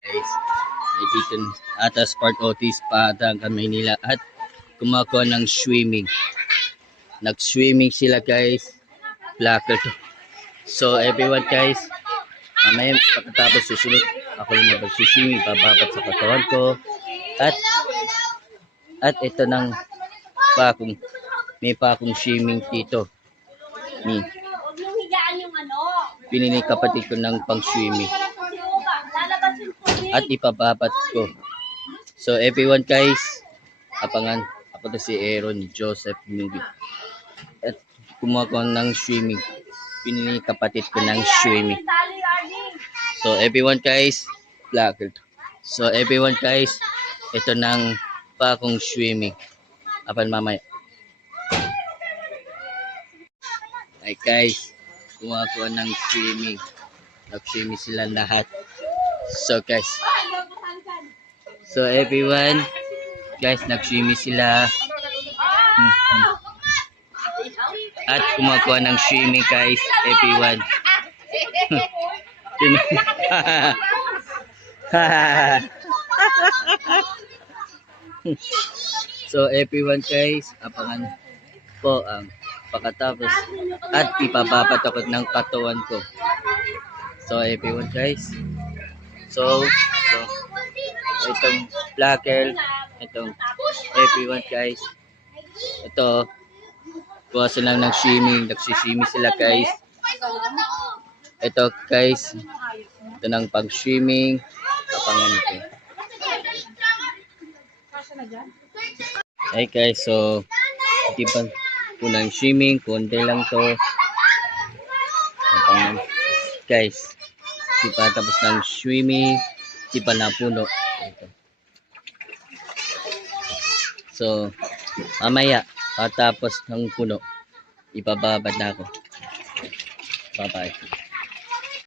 Guys, ay dito atas Port Otis pa hanggang Maynila at kumakuha ng swimming. Nag-swimming sila guys. Placker to. So everyone guys, mamaya pagkatapos susunod ako na mag-swimming, bababat sa katawan ko. At ito nang pakong may pakong swimming dito. Ni pinili kapatid ko ng pang-swimming. At ipababat ko. So everyone guys, abangan ako to si Aaron Joseph Nubi. At kumuha ng swimming. Pinili kapatid ko ng swimming. So everyone guys, vlogger. So everyone guys, ito nang pakong swimming. Apan mamaya. Ay guys, kumuha ng swimming. Nag-swimming sila lahat. So guys, so everyone, guys, nag-swimming sila. At kumakuha ng swimming guys, everyone. So everyone guys, abangan po ang pagkatapos at ipapapat ako ng katawan ko. So everyone guys, so itong vlogger, itong everyone guys, ito kuha sila ng swimming, nagsiswimming sila guys. Ito guys, ito ng pag-swimming, abangan ito. Hey guys, so hindi pa po ng swimming, kundi lang to. Abangan guys, di pa tapos ng swimming, di pa napuno. Ito. So mamaya tapos ng puno, ipababad na ako. Bye bye.